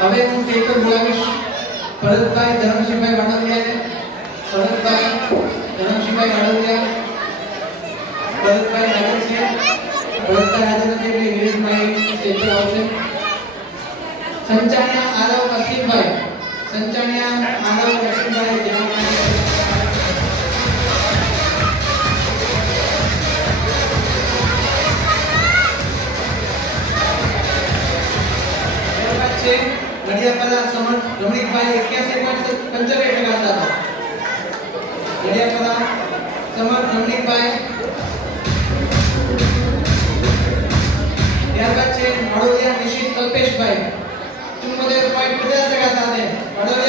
હવે હું સ્ટેજ પર બોલાવીશ. ભરતભાઈ, ધરમસિંહભાઈ વાડલિયાને ભરતભાઈ, ધરમસિંહભાઈ વાડલિયા. ભરતભાઈ રાજનસિંહ ભરતભાઈ હાજર નથી એટલે વિરેશભાઈ સ્ટેજ પર આવશે. સંચાણિયા આરવ અસીમભાઈ. સંચાણિયા આરવ અસીમભાઈ જણાવવા ત્યારબાદ છે નડિયાદપરા સમર્થ રમણીકભાઈ 81.75% હતા નડિયાદપરા સમર્થ રમણીકભાઈ ત્યારબાદ છે વડોદરા નિશિત કલ્પેશભાઈ 74.50% સાથે વડોદરા નિશિત કલ્પેશભાઈ